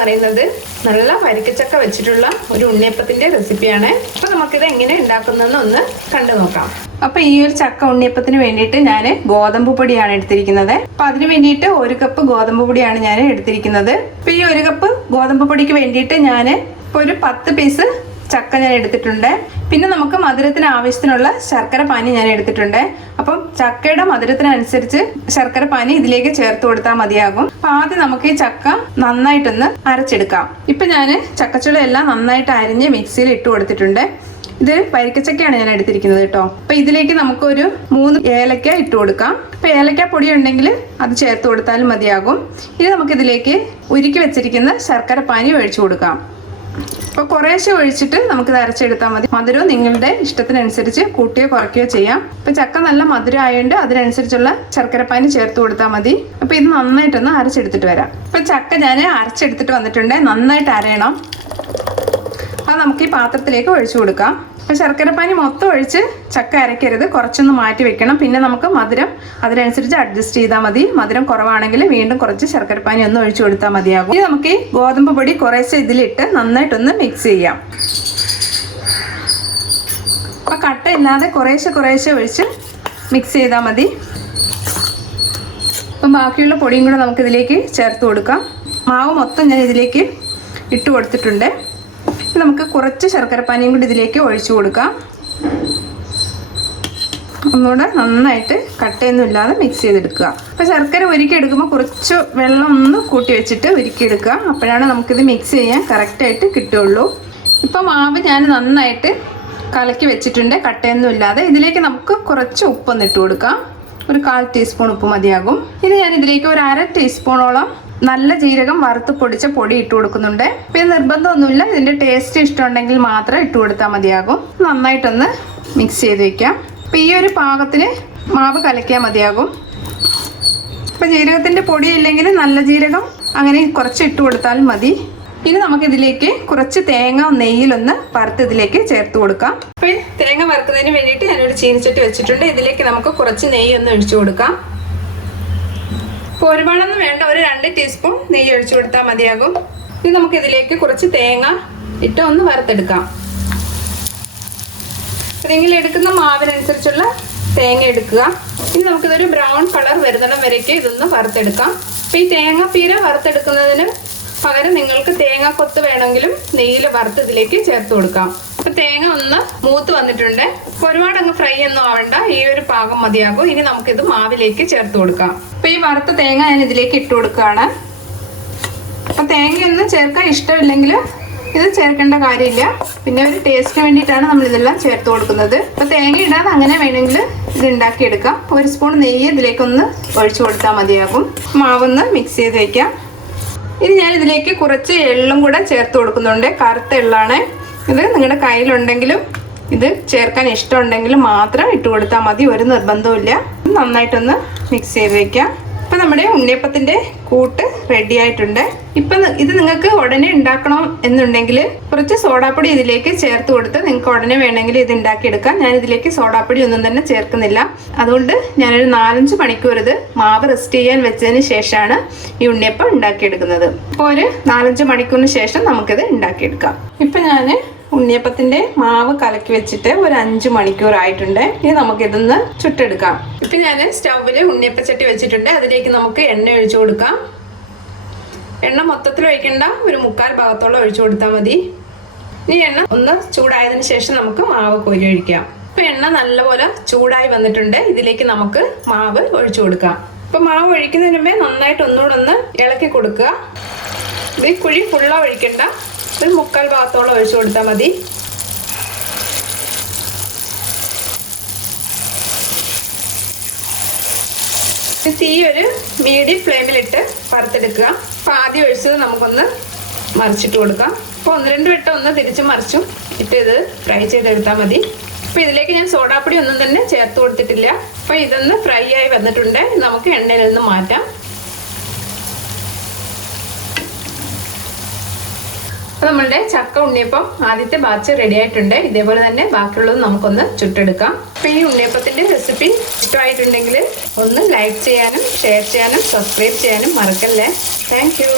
പറയുന്നത് നല്ല വരിക്കച്ചക്ക വെച്ചിട്ടുള്ള ഒരു ഉണ്ണിയപ്പത്തിന്റെ റെസിപ്പിയാണ്. അപ്പൊ നമുക്കിത് എങ്ങനെ ഉണ്ടാക്കുന്നതെന്ന് ഒന്ന് കണ്ടു നോക്കാം. അപ്പൊ ഈ ഒരു ചക്ക ഉണ്ണിയപ്പത്തിന് വേണ്ടിയിട്ട് ഞാൻ ഗോതമ്പ് പൊടിയാണ് എടുത്തിരിക്കുന്നത്. അപ്പൊ അതിന് വേണ്ടിയിട്ട് 1 കപ്പ് ഗോതമ്പ് പൊടിയാണ് ഞാൻ എടുത്തിരിക്കുന്നത്. അപ്പൊ ഈ 1 കപ്പ് ഗോതമ്പ് പൊടിക്ക് വേണ്ടിയിട്ട് ഞാൻ ഇപ്പോൾ ഒരു 10 പീസ് ചക്ക ഞാൻ എടുത്തിട്ടുണ്ട്. പിന്നെ നമുക്ക് മധുരത്തിന് ആവശ്യത്തിനുള്ള ശർക്കര പാനി ഞാൻ എടുത്തിട്ടുണ്ട്. അപ്പം ചക്കയുടെ മധുരത്തിനനുസരിച്ച് ശർക്കര പാനി ഇതിലേക്ക് ചേർത്ത് കൊടുത്താൽ മതിയാകും. അപ്പൊ ആദ്യം നമുക്ക് ഈ ചക്ക നന്നായിട്ടൊന്ന് അരച്ചെടുക്കാം. ഇപ്പൊ ഞാൻ ചക്കച്ചുള എല്ലാം നന്നായിട്ട് അരിഞ്ഞ് മിക്സിയിൽ ഇട്ട് കൊടുത്തിട്ടുണ്ട്. ഇത് വരിക്കച്ചക്കയാണ് ഞാൻ എടുത്തിരിക്കുന്നത് കേട്ടോ. അപ്പൊ ഇതിലേക്ക് നമുക്ക് ഒരു 3 ഏലക്ക ഇട്ട് കൊടുക്കാം. അപ്പൊ ഏലക്ക പൊടി ഉണ്ടെങ്കിൽ അത് ചേർത്ത് കൊടുത്താലും മതിയാകും. ഇനി നമുക്ക് ഇതിലേക്ക് ഉരുക്കി വെച്ചിരിക്കുന്ന ശർക്കര പാനി ഒഴിച്ചു കൊടുക്കാം. അപ്പോൾ കുറേശ്ശെ ഒഴിച്ചിട്ട് നമുക്കിത് അരച്ചെടുത്താൽ മതി. മധുരവും നിങ്ങളുടെ ഇഷ്ടത്തിനനുസരിച്ച് കൂട്ടുകയോ കുറയ്ക്കുകയോ ചെയ്യാം. ഇപ്പം ചക്ക നല്ല മധുരം ആയതുകൊണ്ട് അതിനനുസരിച്ചുള്ള ശർക്കരപ്പാനി ചേർത്ത് കൊടുത്താൽ മതി. അപ്പോൾ ഇത് നന്നായിട്ടൊന്ന് അരച്ചെടുത്തിട്ട് വരാം. ഇപ്പം ചക്ക ഞാൻ അരച്ചെടുത്തിട്ട് വന്നിട്ടുണ്ട്. നന്നായിട്ട് അരയണം. അത് നമുക്ക് ഈ പാത്രത്തിലേക്ക് ഒഴിച്ചു കൊടുക്കാം. അപ്പോൾ ശർക്കരപ്പാനി മൊത്തം ഒഴിച്ച് ചക്ക അരയ്ക്കരുത്, കുറച്ചൊന്ന് മാറ്റി വെക്കണം. പിന്നെ നമുക്ക് മധുരം അതിനനുസരിച്ച് അഡ്ജസ്റ്റ് ചെയ്താൽ മതി. മധുരം കുറവാണെങ്കിൽ വീണ്ടും കുറച്ച് ശർക്കരപ്പാനി ഒന്ന് ഒഴിച്ചു കൊടുത്താൽ മതിയാകും. ഇനി നമുക്ക് ഈ ഗോതമ്പ് പൊടി കുറേശ്ശെ ഇതിലിട്ട് നന്നായിട്ടൊന്ന് മിക്സ് ചെയ്യാം. അപ്പോൾ കട്ടയില്ലാതെ കുറേശ്ശെ ഒഴിച്ച് മിക്സ് ചെയ്താൽ മതി. അപ്പം ബാക്കിയുള്ള പൊടിയും കൂടെ നമുക്കിതിലേക്ക് ചേർത്ത് കൊടുക്കാം. മാവ് മൊത്തം ഞാൻ ഇതിലേക്ക് ഇട്ട് കൊടുത്തിട്ടുണ്ട്. നമുക്ക് കുറച്ച് ശർക്കരപ്പാനിയും കൂടി ഇതിലേക്ക് ഒഴിച്ചു കൊടുക്കാം. ഒന്നുകൂടെ നന്നായിട്ട് കട്ടയൊന്നും ഇല്ലാതെ മിക്സ് ചെയ്തെടുക്കുക. അപ്പോൾ ശർക്കര ഉരുക്കിയെടുക്കുമ്പോൾ കുറച്ച് വെള്ളം ഒന്ന് കൂട്ടി വെച്ചിട്ട് ഉരുക്കിയെടുക്കുക. അപ്പോഴാണ് നമുക്കിത് മിക്സ് ചെയ്യാൻ കറക്റ്റായിട്ട് കിട്ടുള്ളൂ. ഇപ്പോൾ മാവ് ഞാൻ നന്നായിട്ട് കലക്കി വെച്ചിട്ടുണ്ട്, കട്ടയൊന്നും ഇല്ലാതെ. ഇതിലേക്ക് നമുക്ക് കുറച്ച് ഉപ്പൊന്ന് ഇട്ട് കൊടുക്കാം. ഒരു 1/4 ടീസ്പൂൺ ഉപ്പ് മതിയാകും. ഇനി ഞാൻ ഇതിലേക്ക് ഒരു 1/2 ടീസ്പൂണോളം നല്ല ജീരകം വറുത്ത് പൊടിച്ച പൊടി ഇട്ട് കൊടുക്കുന്നുണ്ട്. പിന്നെ നിർബന്ധമൊന്നുമില്ല, ഇതിൻ്റെ ടേസ്റ്റ് ഇഷ്ടമുണ്ടെങ്കിൽ മാത്രം ഇട്ട് കൊടുത്താൽ മതിയാകും. നന്നായിട്ടൊന്ന് മിക്സ് ചെയ്ത് വെക്കാം. അപ്പോൾ ഈ ഒരു പാകത്തിന് മാവ് കലക്കിയാൽ മതിയാകും. അപ്പോൾ ജീരകത്തിൻ്റെ പൊടി ഇല്ലെങ്കിൽ നല്ല ജീരകം അങ്ങനെ കുറച്ച് ഇട്ട് കൊടുത്താലും മതി. ഇനി നമുക്കിതിലേക്ക് കുറച്ച് തേങ്ങ നെയ്യിലൊന്ന് വറുത്ത് ഇതിലേക്ക് ചേർത്ത് കൊടുക്കാം. അപ്പോൾ തേങ്ങ വറുക്കുന്നതിന് വേണ്ടിയിട്ട് ഞാനൊരു ചീനിച്ചട്ടി വെച്ചിട്ടുണ്ട്. ഇതിലേക്ക് നമുക്ക് കുറച്ച് നെയ്യ് ഒന്ന് ഒഴിച്ചു കൊടുക്കാം. ഇപ്പോൾ ഒരുപാടൊന്നും വേണ്ട, ഒരു 2 ടീസ്പൂൺ നെയ്യ് ഒഴിച്ചു കൊടുത്താൽ മതിയാകും. ഇനി നമുക്ക് ഇതിലേക്ക് കുറച്ച് തേങ്ങ ഇട്ട് ഒന്ന് വറുത്തെടുക്കാം. നിങ്ങൾ എടുക്കുന്ന മാവിനനുസരിച്ചുള്ള തേങ്ങ എടുക്കുക. ഇനി നമുക്കിതൊരു ബ്രൗൺ കളർ വരുന്നിടം വരേക്ക് ഇതൊന്ന് വറുത്തെടുക്കാം. അപ്പോൾ ഈ തേങ്ങ പീര വറുത്തെടുക്കുന്നതിന് പകരം നിങ്ങൾക്ക് തേങ്ങ കൊത്ത് വേണമെങ്കിലും നെയ്യിൽ വറുത്ത് ഇതിലേക്ക് ചേർത്ത് കൊടുക്കാം. അപ്പോൾ തേങ്ങ ഒന്ന് മൂത്ത് വന്നിട്ടുണ്ട്. ഒരുപാട് അങ്ങ് ഫ്രൈ ഒന്നും ആവണ്ട, ഈ ഒരു പാകം മതിയാകും. ഇനി നമുക്കിത് മാവിലേക്ക് ചേർത്ത് കൊടുക്കാം. അപ്പോൾ ഈ വറുത്ത തേങ്ങ ഞാൻ ഇതിലേക്ക് ഇട്ട് കൊടുക്കുകയാണ്. അപ്പോൾ തേങ്ങയൊന്നും ചേർക്കാൻ ഇഷ്ടമില്ലെങ്കിൽ ഇത് ചേർക്കേണ്ട കാര്യമില്ല. പിന്നെ ഒരു ടേസ്റ്റിന് വേണ്ടിയിട്ടാണ് നമ്മൾ ഇതെല്ലാം ചേർത്ത് കൊടുക്കുന്നത്. അപ്പോൾ തേങ്ങ ഇടാതെ അങ്ങനെ വേണമെങ്കിൽ ഇത് ഉണ്ടാക്കിയെടുക്കാം. 1 സ്പൂൺ നെയ്യ് ഇതിലേക്കൊന്ന് ഒഴിച്ചു കൊടുത്താൽ മതിയാകും. മാവൊന്ന് മിക്സ് ചെയ്ത് വയ്ക്കാം. ഇനി ഞാൻ ഇതിലേക്ക് കുറച്ച് എള്ളും കൂടെ ചേർത്ത് കൊടുക്കുന്നുണ്ട്. കറുത്ത എള്ളാണ് ഇത്. നിങ്ങളുടെ കയ്യിലുണ്ടെങ്കിലും ഇത് ചേർക്കാൻ ഇഷ്ടമുണ്ടെങ്കിലും മാത്രം ഇട്ട് കൊടുത്താൽ മതി, ഒരു നിർബന്ധവും. നന്നായിട്ടൊന്ന് മിക്സ് ചെയ്ത് വയ്ക്കാം. ഇപ്പം നമ്മുടെ ഉണ്ണിയപ്പത്തിൻ്റെ കൂട്ട് റെഡി ആയിട്ടുണ്ട്. ഇപ്പം ഇത് നിങ്ങൾക്ക് ഉടനെ ഉണ്ടാക്കണം എന്നുണ്ടെങ്കിൽ കുറച്ച് സോഡാപ്പൊടി ഇതിലേക്ക് ചേർത്ത് കൊടുത്ത് നിങ്ങൾക്ക് ഉടനെ വേണമെങ്കിൽ ഇത് ഉണ്ടാക്കിയെടുക്കാം. ഞാൻ ഇതിലേക്ക് സോഡാപ്പൊടി ഒന്നും തന്നെ ചേർക്കുന്നില്ല. അതുകൊണ്ട് ഞാനൊരു 4-5 മണിക്കൂർ ഇത് മാവ് റെസ്റ്റ് ചെയ്യാൻ വെച്ചതിന് ശേഷമാണ് ഈ ഉണ്ണിയപ്പം ഉണ്ടാക്കിയെടുക്കുന്നത്. അപ്പോൾ ഒരു 4-5 മണിക്കൂറിന് ശേഷം നമുക്കിത് ഉണ്ടാക്കിയെടുക്കാം. ഇപ്പം ഞാൻ ഉണ്ണിയപ്പത്തിന്റെ മാവ് കലക്കി വെച്ചിട്ട് ഒരു 5 മണിക്കൂർ ആയിട്ടുണ്ട്. ഇനി നമുക്കിതൊന്ന് ചുട്ടെടുക്കാം. ഇപ്പൊ ഞാൻ സ്റ്റൗവില് ഉണ്ണിയപ്പച്ചട്ടി വെച്ചിട്ടുണ്ട്. അതിലേക്ക് നമുക്ക് എണ്ണ ഒഴിച്ചു കൊടുക്കാം. എണ്ണ മൊത്തത്തിൽ ഒഴിക്കണ്ട, ഒരു 1/4 ഭാഗത്തോളം ഒഴിച്ചു കൊടുത്താൽ മതി. ഈ എണ്ണ ഒന്ന് ചൂടായതിനു ശേഷം നമുക്ക് മാവ് കോരി ഒഴിക്കാം. ഇപ്പൊ എണ്ണ നല്ലപോലെ ചൂടായി വന്നിട്ടുണ്ട്. ഇതിലേക്ക് നമുക്ക് മാവ് ഒഴിച്ചു കൊടുക്കാം. ഇപ്പൊ മാവ് ഒഴിക്കുന്നതിന് മുമ്പേ നന്നായിട്ട് ഒന്നുകൂടെ ഒന്ന് ഇളക്കി കൊടുക്കുക. ഈ കുഴി ഫുള്ള് ഒഴിക്കണ്ട, ഒരു 1/4 ഭാഗത്തോളം ഒഴിച്ചു കൊടുത്താൽ മതി. തീ ഒരു മീഡിയം ഫ്ലെയിമിലിട്ട് വറുത്തെടുക്കുക. അപ്പോൾ ആദ്യം ഒഴിച്ചത് നമുക്കൊന്ന് മറിച്ചിട്ട് കൊടുക്കാം. അപ്പോൾ 1-2 വട്ടം ഒന്ന് തിരിച്ചും മറിച്ചും ഇട്ട് ഇത് ഫ്രൈ ചെയ്തെടുത്താൽ മതി. അപ്പോൾ ഇതിലേക്ക് ഞാൻ സോഡാപ്പൊടി ഒന്നും തന്നെ ചേർത്ത് കൊടുത്തിട്ടില്ല. അപ്പോൾ ഇതൊന്ന് ഫ്രൈ ആയി വന്നിട്ടുണ്ട്. നമുക്ക് എണ്ണയിൽ നിന്ന് മാറ്റാം. അപ്പോൾ നമ്മളുടെ ചക്ക ഉണ്ണിയപ്പം ആദ്യത്തെ ബാച്ച് റെഡി ആയിട്ടുണ്ട്. ഇതേപോലെ തന്നെ ബാക്കിയുള്ളത് നമുക്കൊന്ന് ചുട്ടെടുക്കാം. അപ്പോൾ ഈ ഉണ്ണിയപ്പത്തിൻ്റെ റെസിപ്പി ഇഷ്ടമായിട്ടുണ്ടെങ്കിൽ ഒന്ന് ലൈക്ക് ചെയ്യാനും ഷെയർ ചെയ്യാനും സബ്സ്ക്രൈബ് ചെയ്യാനും മറക്കല്ലേ. Thank you.